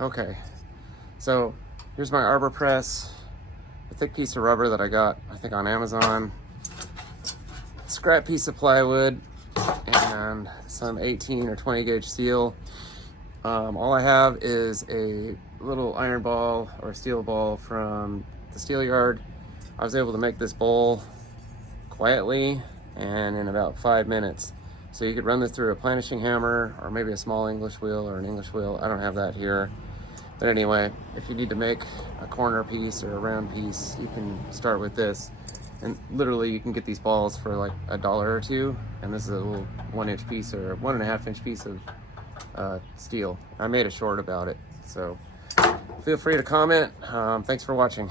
Okay, so here's my arbor press, a thick piece of rubber that I got, I think, on Amazon, a scrap piece of plywood, and some 18 or 20 gauge steel. All I have is a little iron ball or steel ball from the steel yard. I was able to make this bowl quietly and in about 5 minutes. So you could run this through a planishing hammer or maybe a small English wheel or an English wheel. I don't have that here. But anyway, if you need to make a corner piece or a round piece, you can start with this. And literally you can get these balls for like $1 or $2. And this is a little 1-inch piece or 1.5-inch piece of steel. I made a short about it. So feel free to comment. Thanks for watching.